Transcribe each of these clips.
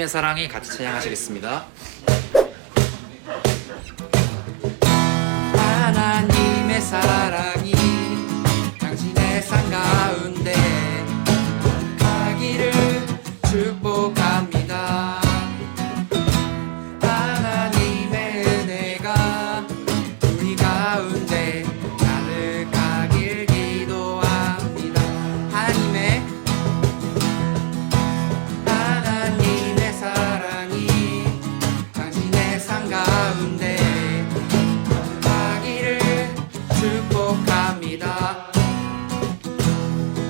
하나님의 사랑이 같이 찬양하시겠습니다. 하나님의 사랑이 당신의 삶 가운데 가기를 축복합니다. 하나님의 은혜가 우리 가운데 가득하길 기도합니다. 하나님의 사랑이 당신의 삶 가운데 가기를 축복합니다.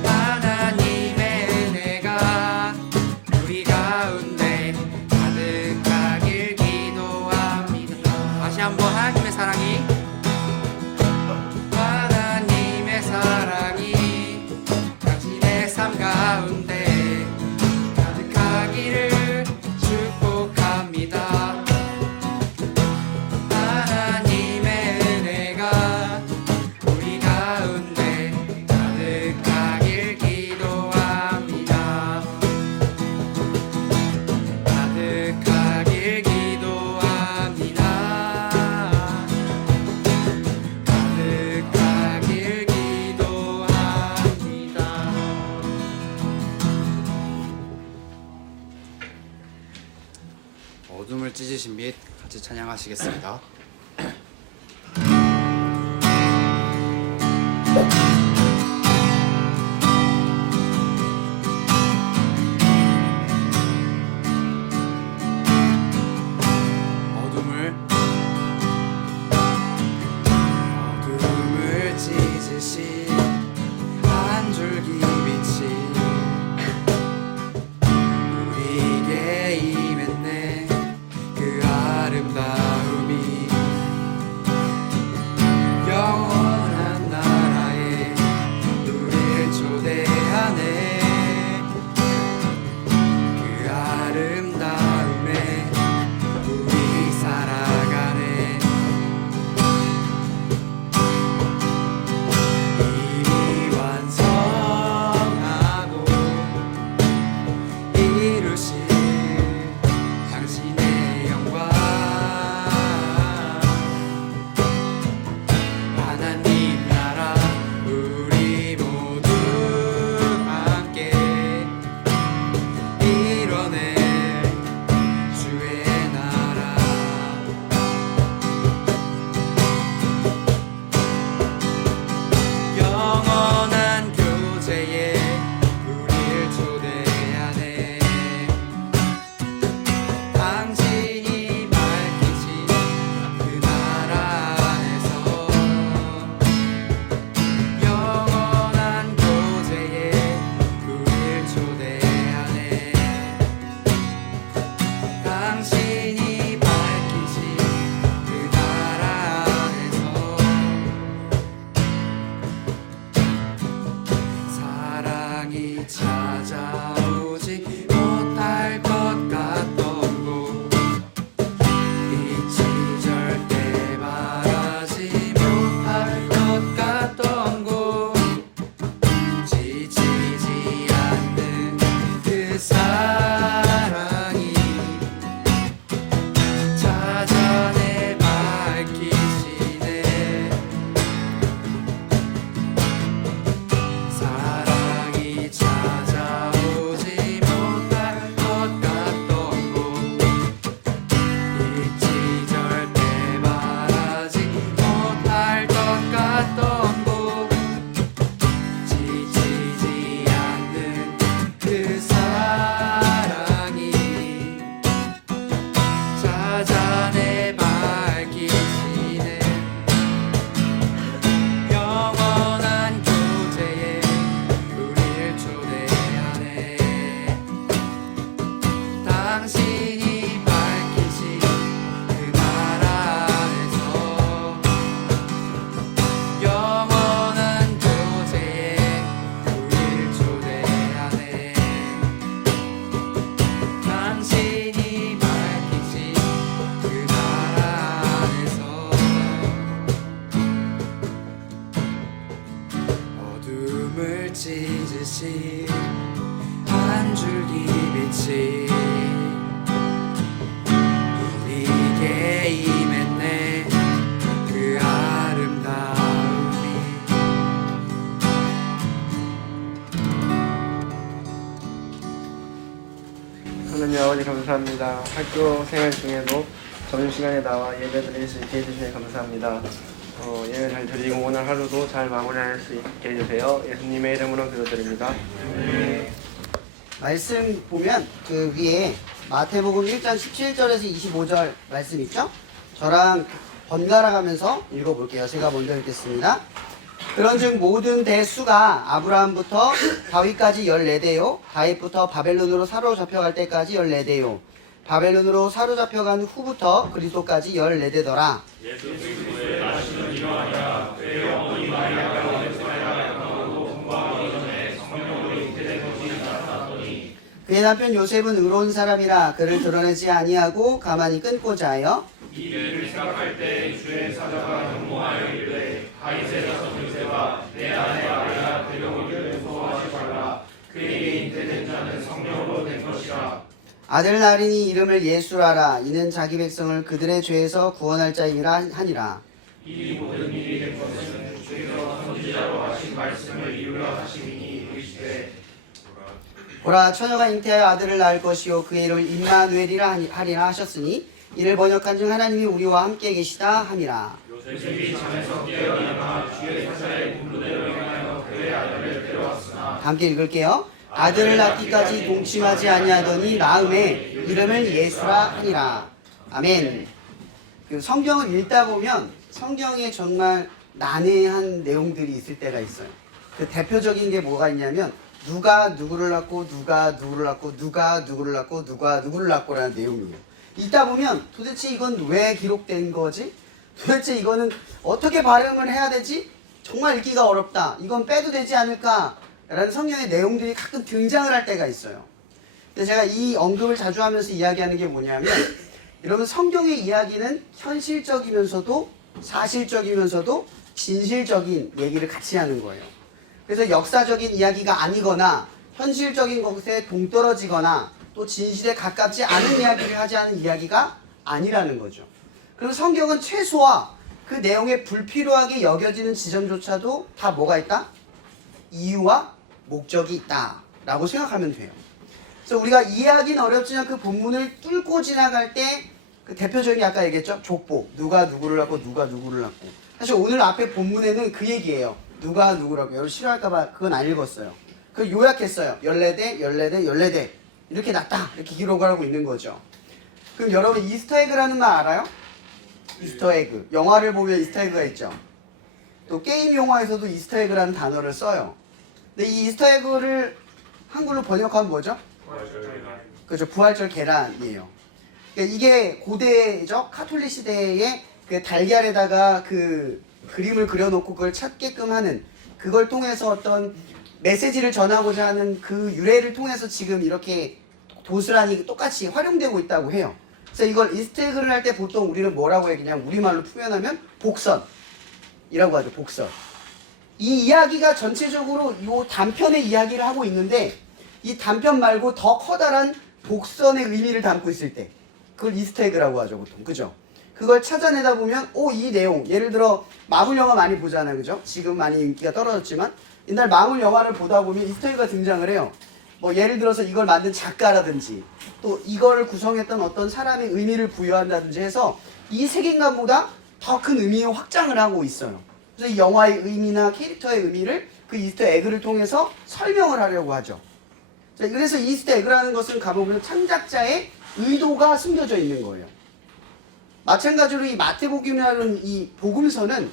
하나님의 은혜가 우리 가운데 가득하길 기도합니다. 다시 한번 하나님의 사랑이 당신의 삶 가운데 가득하기를 축복합니다. 하나님의 은혜가 우리 가운데 가득하길 기도합니다. 가득하길 기도합니다. 가득하길 기도합니다. 어둠을 찢으신 빛 같이 찬양하시겠습니다. 어둠을 찢으신 한 줄기 빛이 우리에게 임했네. 그 아름다움이 영원한 나라에 우리를 초대하네. 그 아름다움에 우리 살아가네. 이미 완성하고 이루신 당신의 영광, 하나님 나라 우리 모두 함께 이뤄낼 주의 나라. 영원한 교제에 우리를 초대하네. 당신이 밝히신 그 나라 안에서 영원한 교제에 우리를 초대하네. 당신이 밝히신 그 나라 안에서 사랑이 찾아오지 못할 것 같던 곳, 빛이 절대 말하지 못할 것 같던 곳, 지치지 않는 그 사랑이 찾아내 밝히시네. 사랑이 찾아오지 못할 것 같던 곳, 빛이 절대 말하지 못할 것 같던 곳, 지치지 않는 그 사랑이 찾아내 밝히시네. 영원한 교제에 우리를 초대하네. 당신이 밝히신 그 나라 안에서 영원한 교제에 우리를 초대하네. 당신이 밝히신 그 나라 안에서 어둠을 찢으신 한 줄기 빛이 감사합니다. 학교 생활 중에도 점심시간에 나와 예배 드릴 수 있게 해주시니 감사합니다. 예배 잘 드리고 오늘 하루도 잘 마무리할 수 있게 해주세요. 예수님의 이름으로 기도드립니다. 말씀 보면 그 위에 마태복음 1장 17절에서 25절 말씀 있죠? 저랑 번갈아 가면서 읽어볼게요. 제가 먼저 읽겠습니다. 그런즉 모든 대수가 아브라함부터 다윗까지 14대요. 다윗부터 바벨론으로 사로잡혀갈 때까지 14대요. 바벨론으로 사로잡혀간 후부터 그리스도까지 14대더라. 그의 남편 요셉은 의로운 사람이라 그를 드러내지 아니하고 가만히 끊고자 하여 이 일을 생각할 때 주의 사자가 현모하여 이르되 다윗의 자손 요셉아 내 아내 마리아 데려오기를 무서워하지 말라. 그에게 잉태된 자는 성령으로 된 것이라. 아들 나린이 이름을 예수라라. 이는 자기 백성을 그들의 죄에서 구원할 자이라 하니라. 이 모든 일이 된 것은 주께서 선지자로 하신 말씀을 이루려 하심이니 이르시되 보라 처녀가 잉태하여 아들을 낳을 것이요 그의 이름을 임마누엘이라 하리라 하셨으니 이를 번역한즉 하나님이 우리와 함께 계시다 함이라. 요셉이 잠에서 깨어 일어나 주의 사자의 군부대로 행하여 그의 아들을 데려왔으나 함께 읽을게요. 아들을 낳기까지 동침하지 아니하더니 낳음에 이름을 예수라 하니라. 아멘. 그 성경을 읽다 보면 성경에 정말 난해한 내용들이 있을 때가 있어요. 그 대표적인 게 뭐가 있냐면 누가 누구를 낳고 누가 누구를 낳고 누가 누구를 낳고 누가 누구를 낳고라는 내용이에요. 읽다 보면 도대체 이건 왜 기록된 거지? 도대체 이거는 어떻게 발음을 해야 되지? 정말 읽기가 어렵다. 이건 빼도 되지 않을까? 라는 성경의 내용들이 가끔 등장을 할 때가 있어요. 근데 제가 이 언급을 자주 하면서 이야기하는 게 뭐냐면 여러분 성경의 이야기는 현실적이면서도 사실적이면서도 진실적인 얘기를 같이 하는 거예요. 그래서 역사적인 이야기가 아니거나 현실적인 것에 동떨어지거나 또 진실에 가깝지 않은 이야기를 하지 않은 이야기가 아니라는 거죠. 그럼 성경은 최소화 그 내용에 불필요하게 여겨지는 지점조차도 다 뭐가 있다? 이유와 목적이 있다 라고 생각하면 돼요. 그래서 우리가 이해하기는 어렵지만 그 본문을 뚫고 지나갈 때 그 대표적인 아까 얘기했죠? 족보. 누가 누구를 낳고 누가 누구를 낳고. 사실 오늘 앞에 본문에는 그 얘기예요. 누가 누구라고. 여러분 싫어할까봐 그건 안 읽었어요. 그걸 요약했어요. 14대, 14대, 14대. 이렇게 낳다. 이렇게 기록을 하고 있는 거죠. 그럼 여러분 이스터에그라는 말 알아요? 이스터에그. 영화를 보면 이스터에그가 있죠. 또 게임 용어에서도 이스터에그라는 단어를 써요. 근데 이 이스터에그를 한글로 번역하면 뭐죠? 그렇죠. 부활절 계란이에요. 그러니까 이게 고대죠. 카톨릭 시대에 그 달걀에다가 그 그림을 그려놓고 그걸 찾게끔 하는 그걸 통해서 어떤 메시지를 전하고자 하는 그 유래를 통해서 지금 이렇게 도스란히 똑같이 활용되고 있다고 해요. 그래서 이걸 이스터에그를 할 때 보통 우리는 뭐라고 얘기냐면 우리말로 표현하면 복선이라고 하죠. 복선. 이 이야기가 전체적으로 이 단편의 이야기를 하고 있는데 이 단편 말고 더 커다란 복선의 의미를 담고 있을 때 그걸 이스터에그라고 하죠. 보통. 그죠? 그걸 찾아내다 보면 이 내용 예를 들어 마블 영화 많이 보잖아요. 그죠? 지금 많이 인기가 떨어졌지만 옛날 마블 영화를 보다 보면 이스터에그가 등장을 해요. 뭐 예를 들어서 이걸 만든 작가라든지 또 이걸 구성했던 어떤 사람의 의미를 부여한다든지 해서 이 세계관보다 더 큰 의미의 확장을 하고 있어요. 그래서 이 영화의 의미나 캐릭터의 의미를 그 이스터에그를 통해서 설명을 하려고 하죠. 자, 그래서 이스터에그라는 것은 가보면 창작자의 의도가 숨겨져 있는 거예요. 마찬가지로 이 마태복음이라는 이 복음서는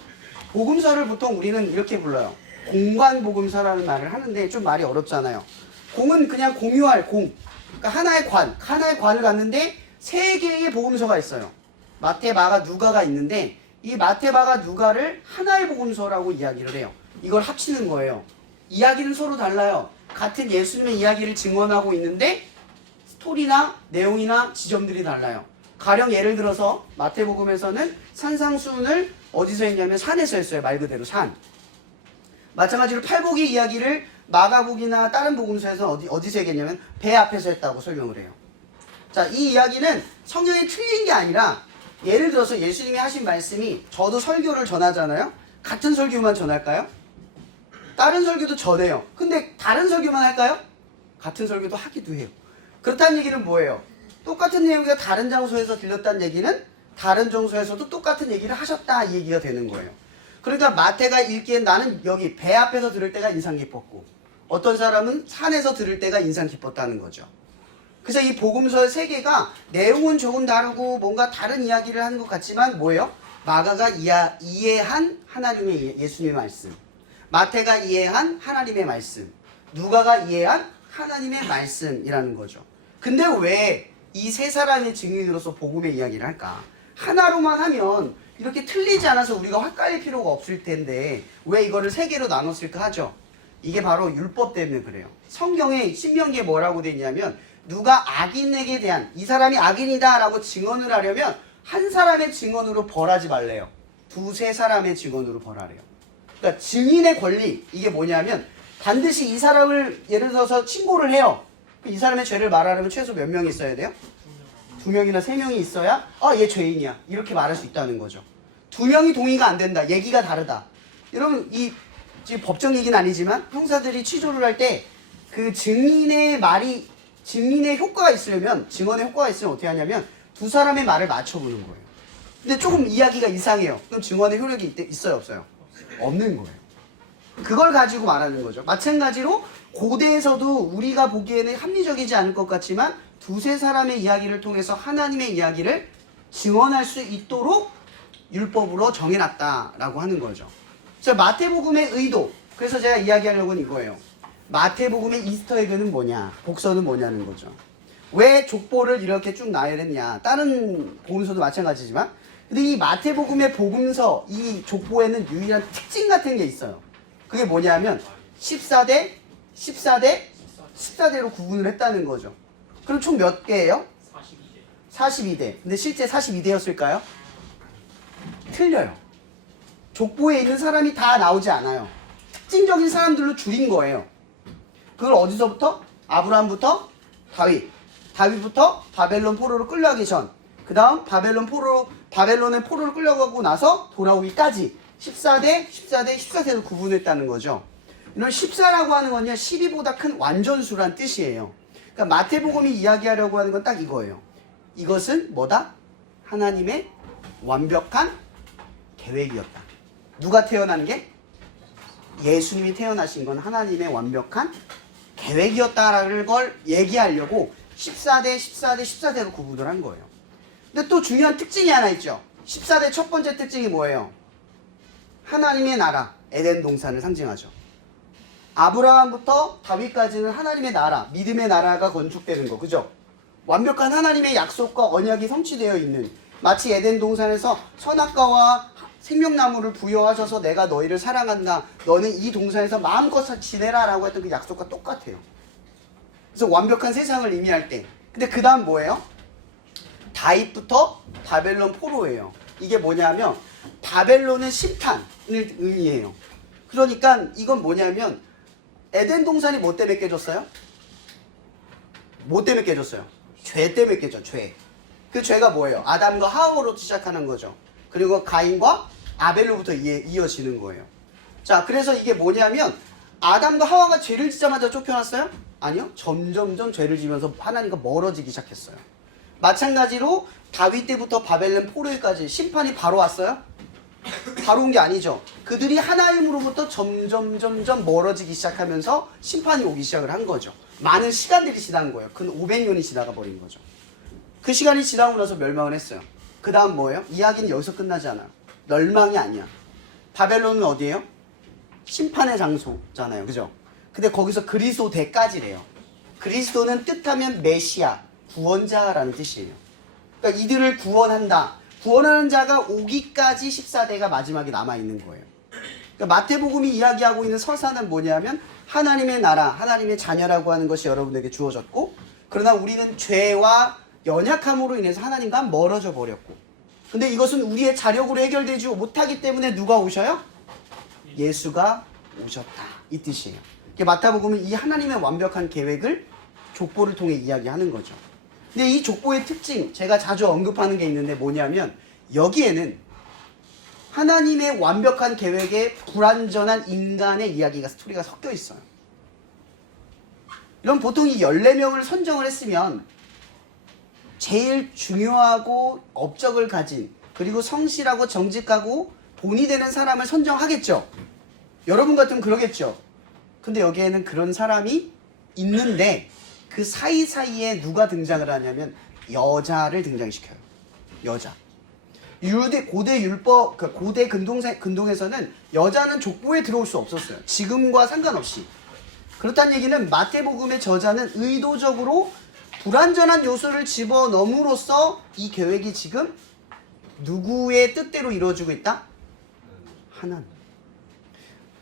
복음서를 보통 우리는 이렇게 불러요. 공관복음서라는 말을 하는데 좀 말이 어렵잖아요. 공은 그냥 공유할 공. 그러니까 하나의 관을 갖는데 세 개의 복음서가 있어요. 마태, 마가, 누가가 있는데 이 마태, 마가, 누가를 하나의 복음서라고 이야기를 해요. 이걸 합치는 거예요. 이야기는 서로 달라요. 같은 예수님의 이야기를 증언하고 있는데 스토리나 내용이나 지점들이 달라요. 가령 예를 들어서 마태복음에서는 산상수훈을 어디서 했냐면 산에서 했어요. 말 그대로 산. 마찬가지로 팔복의 이야기를 마가복이나 다른 복음서에서 어디서 얘기했냐면 배 앞에서 했다고 설명을 해요. 자, 이 이야기는 성경이 틀린 게 아니라 예를 들어서 예수님이 하신 말씀이 저도 설교를 전하잖아요. 같은 설교만 전할까요? 다른 설교도 전해요. 근데 다른 설교만 할까요? 같은 설교도 하기도 해요. 그렇다는 얘기는 뭐예요? 똑같은 내용이 다른 장소에서 들렸다는 얘기는 다른 장소에서도 똑같은 얘기를 하셨다 이 얘기가 되는 거예요. 그러니까 마태가 읽기엔 나는 여기 배 앞에서 들을 때가 인상 깊었고 어떤 사람은 산에서 들을 때가 인상 깊었다는 거죠. 그래서 이 복음서의 세 개가 내용은 조금 다르고 뭔가 다른 이야기를 하는 것 같지만 뭐예요? 마가가 이해한 하나님의 예수님의 말씀, 마태가 이해한 하나님의 말씀, 누가가 이해한 하나님의 말씀이라는 거죠. 근데 왜 이 세 사람의 증인으로서 복음의 이야기를 할까? 하나로만 하면 이렇게 틀리지 않아서 우리가 헷갈릴 필요가 없을 텐데 왜 이거를 세 개로 나눴을까 하죠. 이게 바로 율법 때문에 그래요. 성경에 신명기에 뭐라고 되어 있냐면 누가 악인에게 대한 이 사람이 악인이다 라고 증언을 하려면 한 사람의 증언으로 벌하지 말래요. 두세 사람의 증언으로 벌하래요. 그러니까 증인의 권리 이게 뭐냐면 반드시 이 사람을 예를 들어서 신고를 해요. 이 사람의 죄를 말하려면 최소 몇 명이 있어야 돼요? 2명이나 3명이 있어야 얘 죄인이야 이렇게 말할 수 있다는 거죠. 2명이 동의가 안 된다. 얘기가 다르다. 여러분 이 지금 법정 얘기는 아니지만 형사들이 취조를 할 때 그 증인의 말이 증인의 효과가 있으려면 증언의 효과가 있으면 어떻게 하냐면 두 사람의 말을 맞춰보는 거예요. 근데 조금 이야기가 이상해요. 그럼 증언의 효력이 있어요 없어요? 없는 거예요. 그걸 가지고 말하는 거죠. 마찬가지로 고대에서도 우리가 보기에는 합리적이지 않을 것 같지만 두세 사람의 이야기를 통해서 하나님의 이야기를 증언할 수 있도록 율법으로 정해놨다라고 하는 거죠. 자, 마태복음의 의도. 그래서 제가 이야기하려고 하는 이거예요. 마태복음의 이스터에그는 뭐냐? 복선은 뭐냐는 거죠. 왜 족보를 이렇게 쭉 나열했냐? 다른 복음서도 마찬가지지만 근데 이 마태복음의 복음서 이 족보에는 유일한 특징 같은 게 있어요. 그게 뭐냐면 14대로 구분을 했다는 거죠. 그럼 총 몇 개예요? 42대. 근데 실제 42대였을까요? 틀려요. 족보에 있는 사람이 다 나오지 않아요. 특징적인 사람들로 줄인 거예요. 그걸 어디서부터? 아브라함부터 다윗. 다윗부터 바벨론 포로로 끌려가기 전. 그 다음 바벨론의 포로로 끌려가고 나서 돌아오기까지 14대로 구분했다는 거죠. 이런 14라고 하는 건요 12보다 큰 완전수란 뜻이에요. 그러니까 마태복음이 이야기하려고 하는 건 딱 이거예요. 이것은 뭐다? 하나님의 완벽한 계획이었다. 누가 태어나는 게? 예수님이 태어나신 건 하나님의 완벽한 계획이었다라는 걸 얘기하려고 14대로 구분을 한 거예요. 근데 또 중요한 특징이 하나 있죠. 14대 첫 번째 특징이 뭐예요? 하나님의 나라, 에덴 동산을 상징하죠. 아브라함부터 다윗까지는 하나님의 나라, 믿음의 나라가 건축되는 거, 그죠? 완벽한 하나님의 약속과 언약이 성취되어 있는 마치 에덴 동산에서 선악과와 생명나무를 부여하셔서 내가 너희를 사랑한다. 너는 이 동산에서 마음껏 지내라 라고 했던 그 약속과 똑같아요. 그래서 완벽한 세상을 의미할 때. 근데 그 다음 뭐예요? 다윗부터 바벨론 포로예요. 이게 뭐냐면 바벨론의 심판을 의미해요. 그러니까 이건 뭐냐면 에덴 동산이 뭐 때문에 깨졌어요? 뭐 때문에 깨졌어요? 죄 때문에 깨져. 죄. 그 죄가 뭐예요? 아담과 하와로 시작하는 거죠. 그리고 가인과 아벨로부터 이어지는 거예요. 자, 그래서 이게 뭐냐면 아담과 하와가 죄를 짓자마자 쫓겨났어요? 아니요. 점점점 죄를 지면서 하나님과 멀어지기 시작했어요. 마찬가지로 다윗 때부터 바벨론 포로에까지 심판이 바로 왔어요? 바로 온 게 아니죠. 그들이 하나님으로부터 점점 멀어지기 시작하면서 심판이 오기 시작을 한 거죠. 많은 시간들이 지난 거예요. 근 500년이 지나가 버린 거죠. 그 시간이 지나고 나서 멸망을 했어요. 그 다음 뭐예요? 이야기는 여기서 끝나지 않아요. 멸망이 아니야. 바벨론은 어디예요? 심판의 장소잖아요. 그죠? 근데 거기서 그리스도 대까지래요. 그리스도는 뜻하면 메시아, 구원자라는 뜻이에요. 그러니까 이들을 구원한다. 구원하는 자가 오기까지 14대가 마지막에 남아있는 거예요. 그러니까 마태복음이 이야기하고 있는 서사는 뭐냐면 하나님의 나라, 하나님의 자녀라고 하는 것이 여러분에게 주어졌고 그러나 우리는 죄와 연약함으로 인해서 하나님과 멀어져 버렸고 근데 이것은 우리의 자력으로 해결되지 못하기 때문에 누가 오셔요? 예수가 오셨다. 이 뜻이에요. 마태복음은 이 하나님의 완벽한 계획을 족보를 통해 이야기하는 거죠. 근데 이 족보의 특징, 제가 자주 언급하는 게 있는데 뭐냐면 여기에는 하나님의 완벽한 계획에 불완전한 인간의 이야기가 스토리가 섞여 있어요. 이런 보통 이 14명을 선정을 했으면 제일 중요하고 업적을 가진 그리고 성실하고 정직하고 본이 되는 사람을 선정하겠죠. 여러분 같으면 그러겠죠. 근데 여기에는 그런 사람이 있는데 그 사이사이에 누가 등장을 하냐면 여자를 등장시켜요. 여자. 고대 율법, 고대 근동에서는 여자는 족보에 들어올 수 없었어요. 지금과 상관없이. 그렇다는 얘기는 마태복음의 저자는 의도적으로 불완전한 요소를 집어넣음으로써 이 계획이 지금 누구의 뜻대로 이루어지고 있다? 하나님.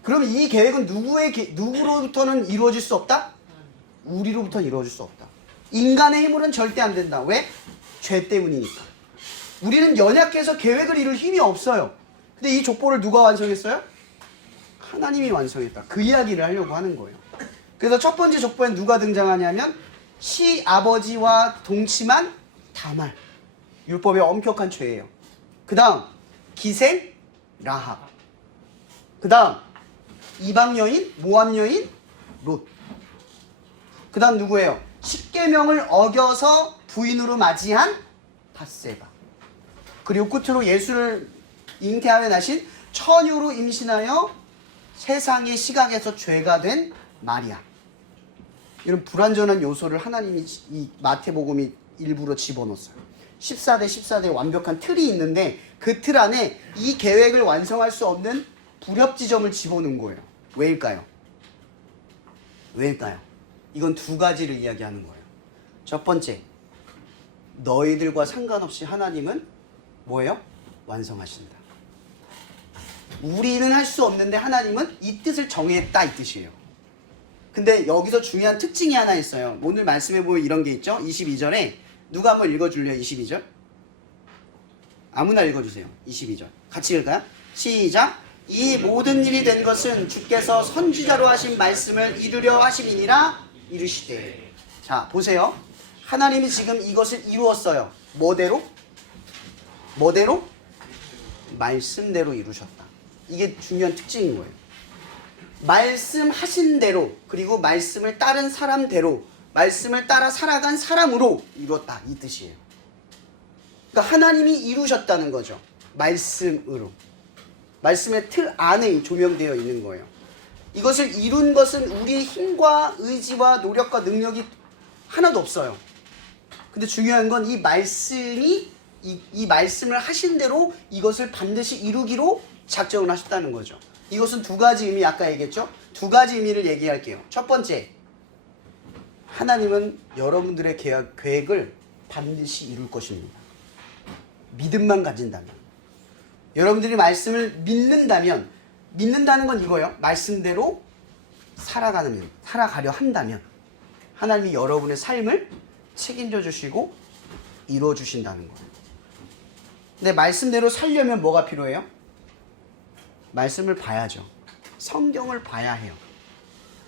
그럼 이 계획은 누구로부터는 이루어질 수 없다? 우리로부터는 이루어질 수 없다. 인간의 힘으로는 절대 안 된다. 왜? 죄 때문이니까. 우리는 연약해서 계획을 이룰 힘이 없어요. 근데 이 족보를 누가 완성했어요? 하나님이 완성했다. 그 이야기를 하려고 하는 거예요. 그래서 첫 번째 족보엔 누가 등장하냐면 시아버지와 동침한 다말. 율법의 엄격한 죄예요. 그 다음 기생 라합. 그 다음 이방 여인 모압 여인 롯. 그 다음 누구예요? 십계명을 어겨서 부인으로 맞이한 밧세바. 그리고 끝으로 예수를 잉태하여 나신 처녀로 임신하여 세상의 시각에서 죄가 된 마리아. 이런 불완전한 요소를 하나님이 이 마태복음이 일부러 집어넣었어요. 14대 14대 완벽한 틀이 있는데 그 틀 안에 이 계획을 완성할 수 없는 불협지점을 집어넣은 거예요. 왜일까요? 왜일까요? 이건 두 가지를 이야기하는 거예요. 첫 번째, 너희들과 상관없이 하나님은 뭐예요? 완성하신다. 우리는 할 수 없는데 하나님은 이 뜻을 정했다 이 뜻이에요. 근데 여기서 중요한 특징이 하나 있어요. 오늘 말씀해 보면 이런 게 있죠. 22절에 누가 한번 읽어줄래요? 22절 아무나 읽어주세요. 22절 같이 읽을까요? 시작. 이 모든 일이 된 것은 주께서 선지자로 하신 말씀을 이루려 하심이니라 이르시되. 자 보세요. 하나님이 지금 이것을 이루었어요. 뭐대로? 말씀대로 이루셨다. 이게 중요한 특징인 거예요. 말씀하신 대로, 그리고 말씀을 따른 사람대로, 말씀을 따라 살아간 사람으로 이루었다 이 뜻이에요. 그러니까 하나님이 이루셨다는 거죠. 말씀으로. 말씀의 틀 안에 조명되어 있는 거예요. 이것을 이룬 것은 우리의 힘과 의지와 노력과 능력이 하나도 없어요. 근데 중요한 건 이 말씀이 이 말씀을 하신 대로 이것을 반드시 이루기로 작정을 하셨다는 거죠. 이것은 두 가지 의미, 아까 얘기했죠? 두 가지 의미를 얘기할게요. 첫 번째, 하나님은 여러분들의 계획을 반드시 이룰 것입니다. 믿음만 가진다면, 여러분들이 말씀을 믿는다는 건 이거예요. 말씀대로 살아가려 한다면 하나님이 여러분의 삶을 책임져 주시고 이루어 주신다는 거예요. 근데 말씀대로 살려면 뭐가 필요해요? 말씀을 봐야죠. 성경을 봐야 해요.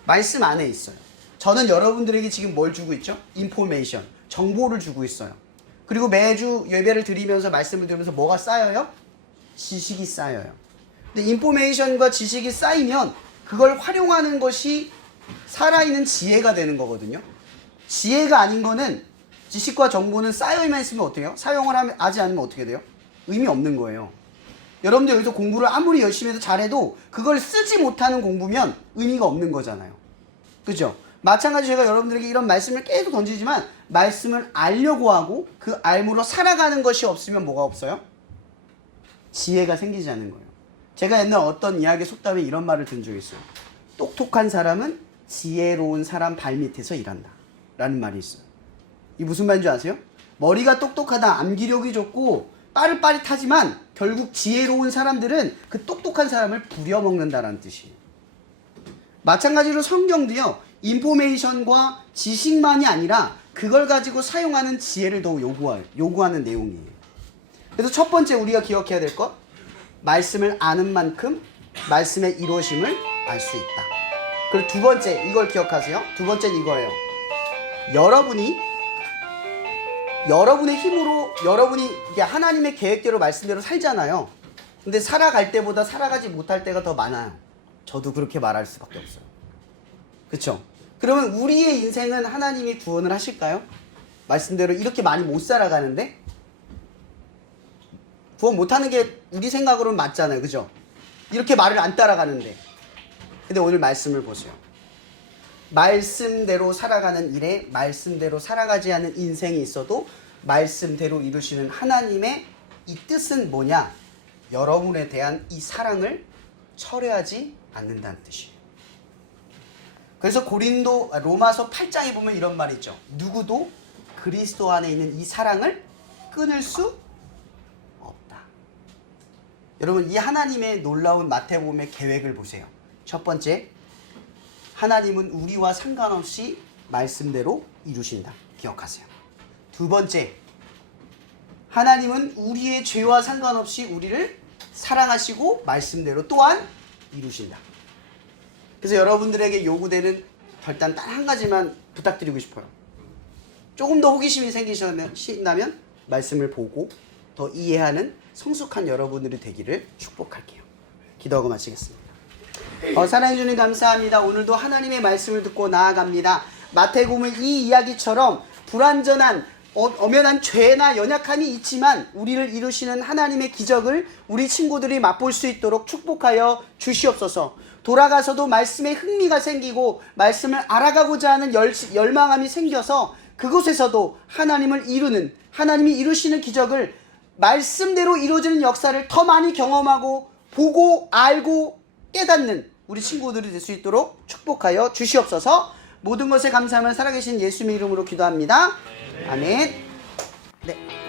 말씀 안에 있어요. 저는 여러분들에게 지금 뭘 주고 있죠? 인포메이션, 정보를 주고 있어요. 그리고 매주 예배를 드리면서 말씀을 들으면서 뭐가 쌓여요? 지식이 쌓여요. 근데 인포메이션과 지식이 쌓이면 그걸 활용하는 것이 살아있는 지혜가 되는 거거든요. 지혜가 아닌 거는, 지식과 정보는 쌓여만 있으면 어떻게 해요? 사용을 하지 않으면 어떻게 돼요? 의미 없는 거예요. 여러분들 여기서 공부를 아무리 열심히 해서 잘해도 그걸 쓰지 못하는 공부면 의미가 없는 거잖아요. 그죠? 마찬가지로 제가 여러분들에게 이런 말씀을 계속 던지지만 말씀을 알려고 하고 그 알므로 살아가는 것이 없으면 뭐가 없어요? 지혜가 생기지 않는 거예요. 제가 옛날 어떤 이야기 속담에 이런 말을 든 적이 있어요. 똑똑한 사람은 지혜로운 사람 발밑에서 일한다 라는 말이 있어요. 이 무슨 말인 줄 아세요? 머리가 똑똑하다, 암기력이 좋고 빠릿빠릿하지만 결국 지혜로운 사람들은 그 똑똑한 사람을 부려먹는다라는 뜻이에요. 마찬가지로 성경도요, 인포메이션과 지식만이 아니라 그걸 가지고 사용하는 지혜를 더 요구하는 내용이에요. 그래서 첫 번째 우리가 기억해야 될 것, 말씀을 아는 만큼 말씀의 이루어짐을 알 수 있다. 그리고 두 번째, 이걸 기억하세요. 두 번째는 이거예요. 여러분의 힘으로, 여러분이 이게 하나님의 계획대로 말씀대로 살잖아요. 근데 살아갈 때보다 살아가지 못할 때가 더 많아요. 저도 그렇게 말할 수밖에 없어요. 그렇죠? 그러면 우리의 인생은 하나님이 구원을 하실까요? 말씀대로 이렇게 많이 못 살아가는데 구원 못하는 게 우리 생각으로는 맞잖아요. 그죠? 이렇게 말을 안 따라가는데. 근데 오늘 말씀을 보세요. 말씀대로 살아가는 일에 말씀대로 살아가지 않은 인생이 있어도 말씀대로 이루시는 하나님의 이 뜻은 뭐냐? 여러분에 대한 이 사랑을 철회하지 않는다는 뜻이에요. 그래서 로마서 8장에 보면 이런 말이 있죠. 누구도 그리스도 안에 있는 이 사랑을 끊을 수 없다. 여러분, 이 하나님의 놀라운 마태복음의 계획을 보세요. 첫 번째, 하나님은 우리와 상관없이 말씀대로 이루신다. 기억하세요. 두 번째, 하나님은 우리의 죄와 상관없이 우리를 사랑하시고 말씀대로 또한 이루신다. 그래서 여러분들에게 요구되는 결단 단 한 가지만 부탁드리고 싶어요. 조금 더 호기심이 생기신다면 말씀을 보고 더 이해하는 성숙한 여러분들이 되기를 축복할게요. 기도하고 마치겠습니다. 사랑해 주님 감사합니다. 오늘도 하나님의 말씀을 듣고 나아갑니다. 마태복음의 이 이야기처럼 불완전한 엄연한 죄나 연약함이 있지만 우리를 이루시는 하나님의 기적을 우리 친구들이 맛볼 수 있도록 축복하여 주시옵소서. 돌아가서도 말씀에 흥미가 생기고 말씀을 알아가고자 하는 열망함이 생겨서 그곳에서도 하나님을 이루는, 하나님이 이루시는 기적을 말씀대로 이루어지는 역사를 더 많이 경험하고 보고 알고 깨닫는 우리 친구들이 될 수 있도록 축복하여 주시옵소서. 모든 것에 감사하며 살아계신 예수님의 이름으로 기도합니다. 아멘. 네.